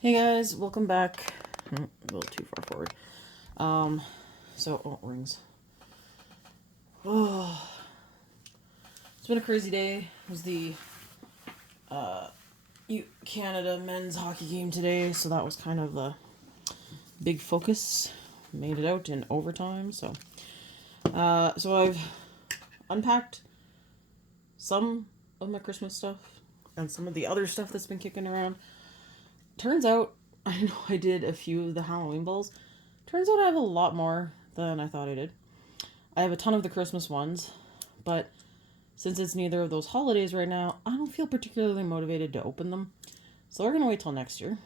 Hey guys, welcome back. A little too far forward. Oh, rings. Oh, it's been a crazy day. It was the Canada men's hockey game today, so that was kind of the big focus. Made it out in overtime, so I've unpacked some of my Christmas stuff and some of the other stuff that's been kicking around. Turns out, I know I did a few of the Halloween balls. Turns out I have a lot more than I thought I did. I have a ton of the Christmas ones, but since it's neither of those holidays right now, I don't feel particularly motivated to open them. So we're going to wait till next year.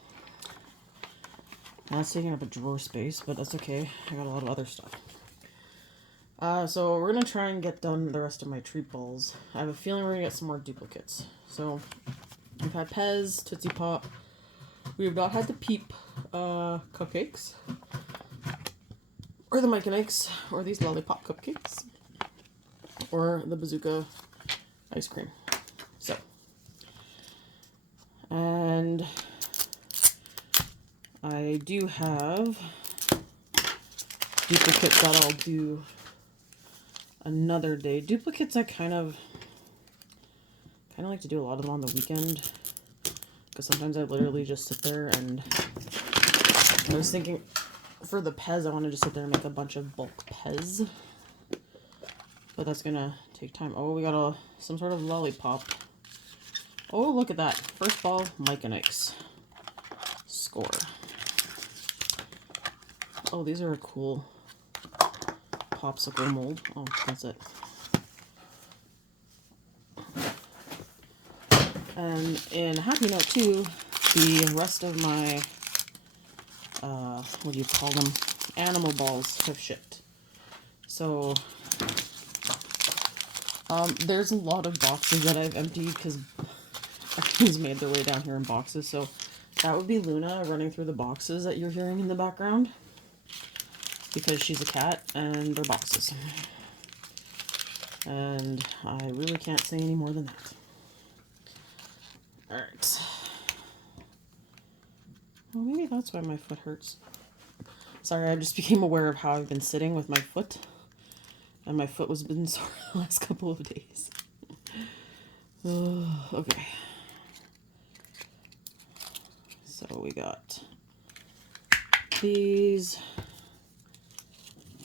That's taking up a drawer space, but that's okay. I got a lot of other stuff. So we're going to try and get done the rest of my treat balls. I have a feeling we're going to get some more duplicates. So we've had Pez, Tootsie Pop. We have not had the Peep cupcakes. Or the Mike and Ike's. Or these lollipop cupcakes. Or the Bazooka ice cream. So. And I do have duplicates that I'll do another day. Duplicates I kind of like to do a lot of them on the weekend. Because sometimes I literally just sit there and I was thinking for the Pez I wanted to sit there and make a bunch of bulk Pez. But that's gonna take time. Oh, we got some sort of lollipop. Oh, look at that. First ball, Mike and Ike's. Score. Oh, these are a cool popsicle mold. Oh, that's it. And in a happy note too, the rest of my, what do you call them? Animal balls have shipped. So, there's a lot of boxes that I've emptied because everything's made their way down here in boxes. So that would be Luna running through the boxes that you're hearing in the background. Because she's a cat and they're boxes. And I really can't say any more than that. Alright. Well, maybe that's why my foot hurts. Sorry, I just became aware of how I've been sitting with my foot. And my foot was been sore the last couple of days. Okay. So we got these.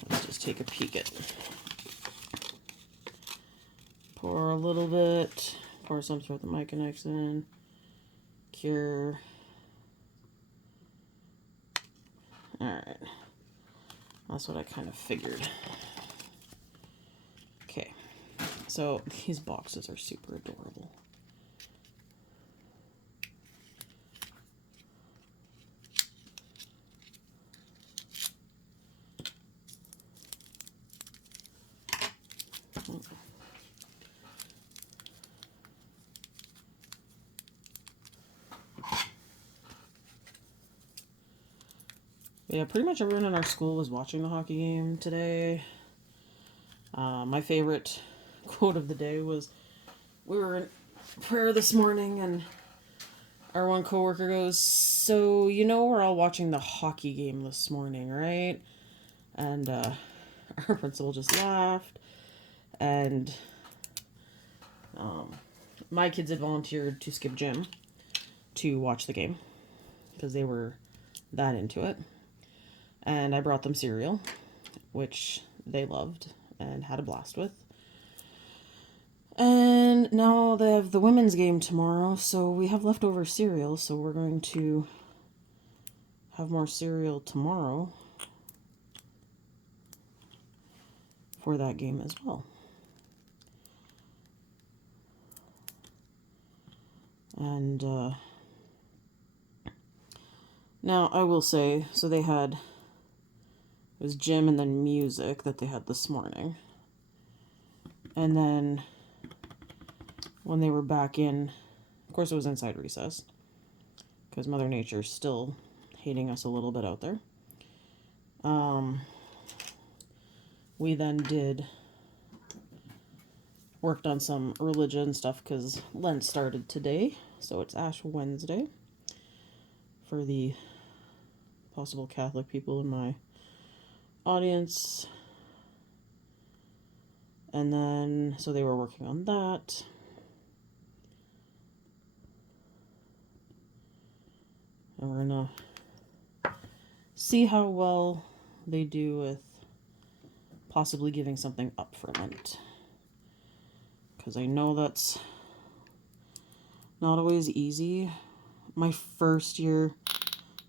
Let's just take a peek at. Pour a little bit. Pour some throughout the Mike and Ike's in. Cure. Alright. That's what I kind of figured. Okay. So these boxes are super adorable. Yeah, pretty much everyone in our school was watching the hockey game today. My favorite quote of the day was, we were in prayer this morning and our one coworker goes, so you know we're all watching the hockey game this morning, right? And our principal just laughed. And my kids had volunteered to skip gym to watch the game because they were that into it. And I brought them cereal, which they loved and had a blast with. And now they have the women's game tomorrow, so we have leftover cereal, so we're going to have more cereal tomorrow for that game as well. And now I will say, so they had, it was gym and then music that they had this morning. And then when they were back in, of course it was inside recess, because Mother Nature's still hating us a little bit out there. We then worked on some religion stuff because Lent started today, so it's Ash Wednesday for the possible Catholic people in my audience. And then, so they were working on that. And we're gonna see how well they do with possibly giving something up for Lent. Because I know that's not always easy. My first year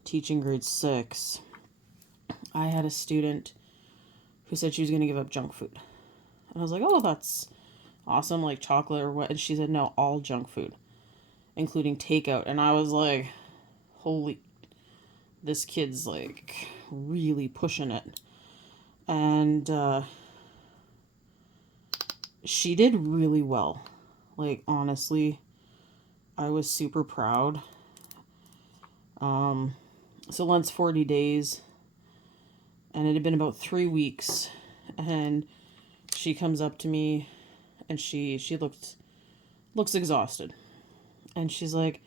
teaching grade 6, I had a student who said she was going to give up junk food. And I was like, oh, that's awesome, like chocolate or what? And she said, no, all junk food, including takeout. And I was like, holy, this kid's like really pushing it. And she did really well. Like, honestly, I was super proud. So Lent's 40 days, and it had been about 3 weeks, and she comes up to me, and she looks exhausted, and she's like,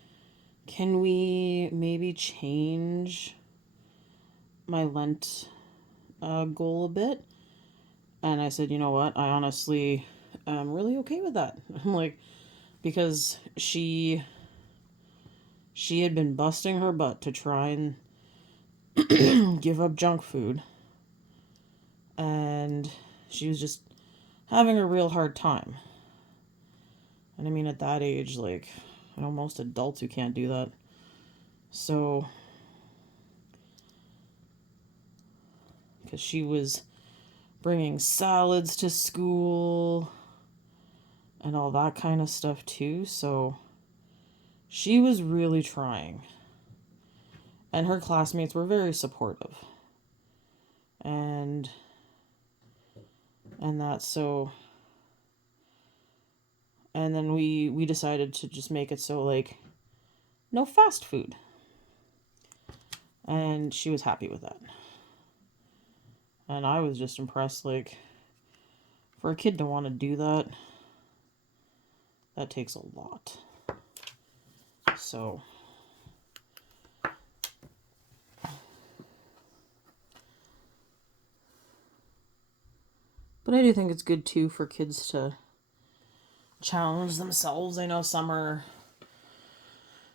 can we maybe change my Lent goal a bit? And I said, you know what, I honestly am really okay with that. I'm like, because she had been busting her butt to try and give up junk food, and she was just having a real hard time. And I mean, at that age, like, I know most adults who can't do that. So, because she was bringing salads to school and all that kind of stuff too, so she was really trying. And her classmates were very supportive. And that, so, and then we decided to just make it so, like, no fast food. And she was happy with that. And I was just impressed, like, for a kid to want to do that, that takes a lot. So, but I do think it's good too for kids to challenge themselves. I know some are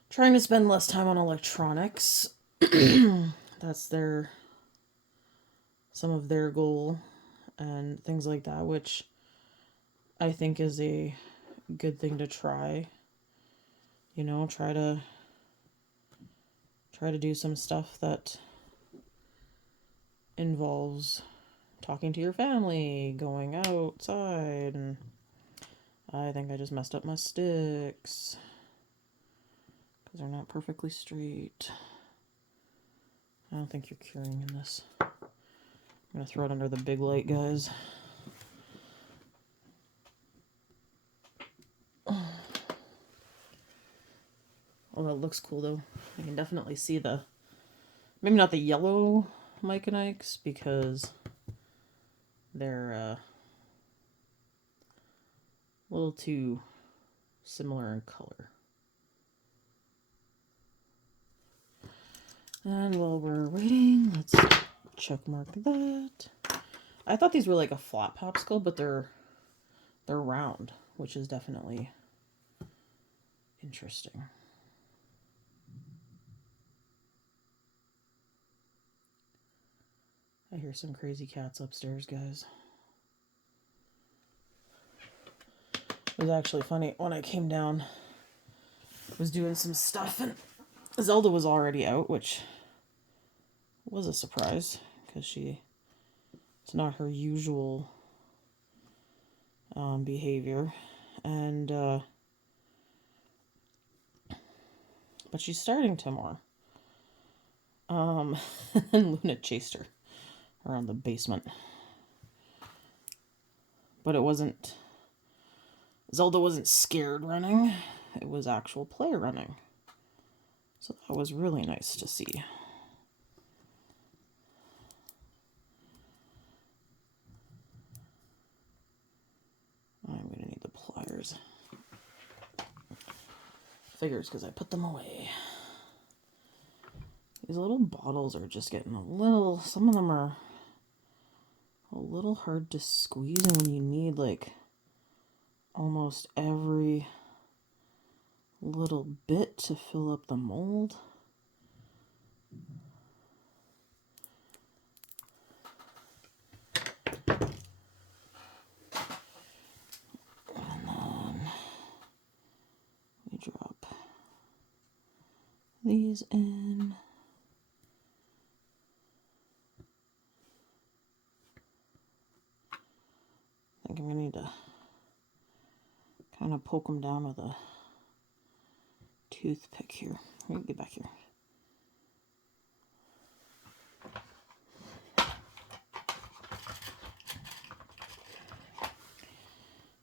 trying to spend less time on electronics. That's some of their goal and things like that, which I think is a good thing to try. You know, try to do some stuff that involves talking to your family, going outside, and I think I just messed up my sticks because they're not perfectly straight. I don't think you're curing in this. I'm gonna throw it under the big light, guys. Oh, that looks cool though. I can definitely see maybe not the yellow Mike and Ike's because they're a little too similar in color. And while we're waiting, let's check mark that. I thought these were like a flat popsicle, but they're round, which is definitely interesting. I hear some crazy cats upstairs, guys. It was actually funny when I came down, was doing some stuff, and Zelda was already out, which was a surprise because it's not her usual behavior, and but she's starting to more. And Luna chased her around the basement, but Zelda wasn't scared running, it was actual play running. So that was really nice to see. I'm going to need the pliers. Figures because I put them away. These little bottles are just getting a little, some of them are a little hard to squeeze, and when you need like almost every little bit to fill up the mold. And then we drop these in. I think I'm going to need to kind of poke them down with a toothpick here. Let me get back here.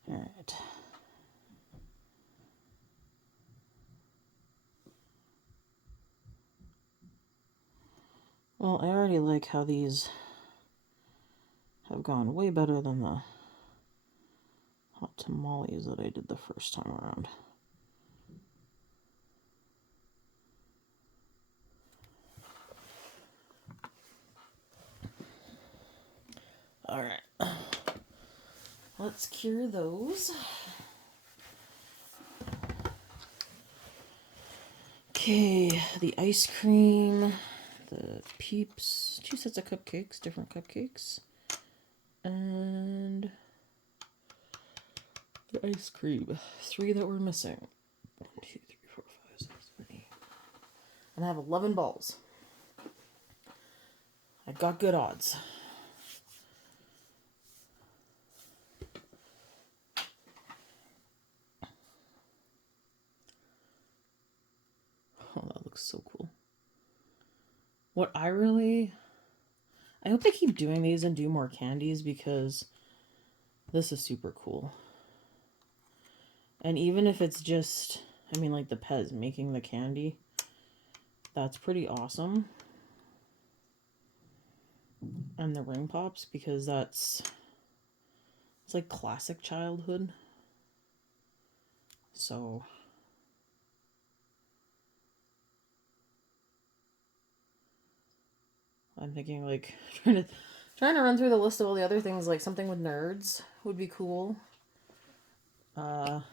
All right. Well, I already like how these have gone way better than the hot tamales that I did the first time around. All right. Let's cure those. Okay, the ice cream, the Peeps, 2 sets of cupcakes, different cupcakes, and the ice cream, 3 that were missing. 1, 2, 3, 4, 5, 6, 7, 8. And I have 11 balls. I got good odds. Oh, that looks so cool. What I hope they keep doing these and do more candies, because this is super cool. And even if it's just, I mean, like the Pez making the candy, that's pretty awesome. And the ring pops, because it's like classic childhood. So I'm thinking like trying to run through the list of all the other things, like something with nerds would be cool. Double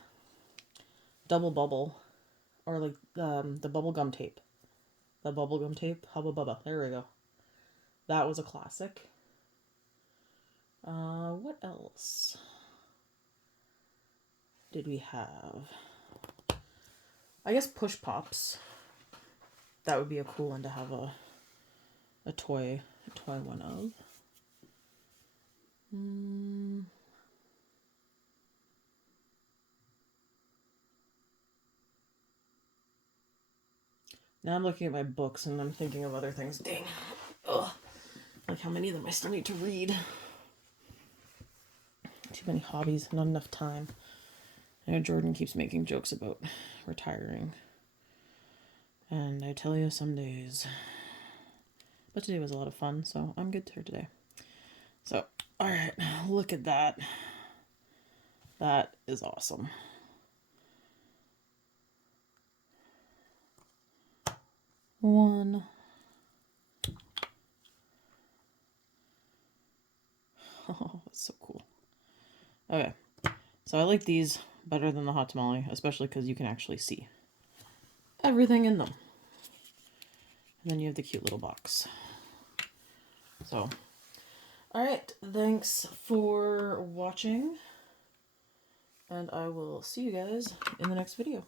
bubble, or like the bubblegum tape. The bubblegum tape, Hubba Bubba. There we go. That was a classic. What else did we have? I guess push pops. That would be a cool one to have a toy one of. Now I'm looking at my books and I'm thinking of other things. Dang. Ugh. Like how many of them I still need to read. Too many hobbies, not enough time. I know Jordan keeps making jokes about retiring. And I tell you, some days. But today was a lot of fun, so I'm good for today. So, alright, look at that. That is awesome. One. Oh, that's so cool. Okay, so I like these better than the hot tamale, especially because you can actually see everything in them. And then you have the cute little box. So, alright, thanks for watching. And I will see you guys in the next video.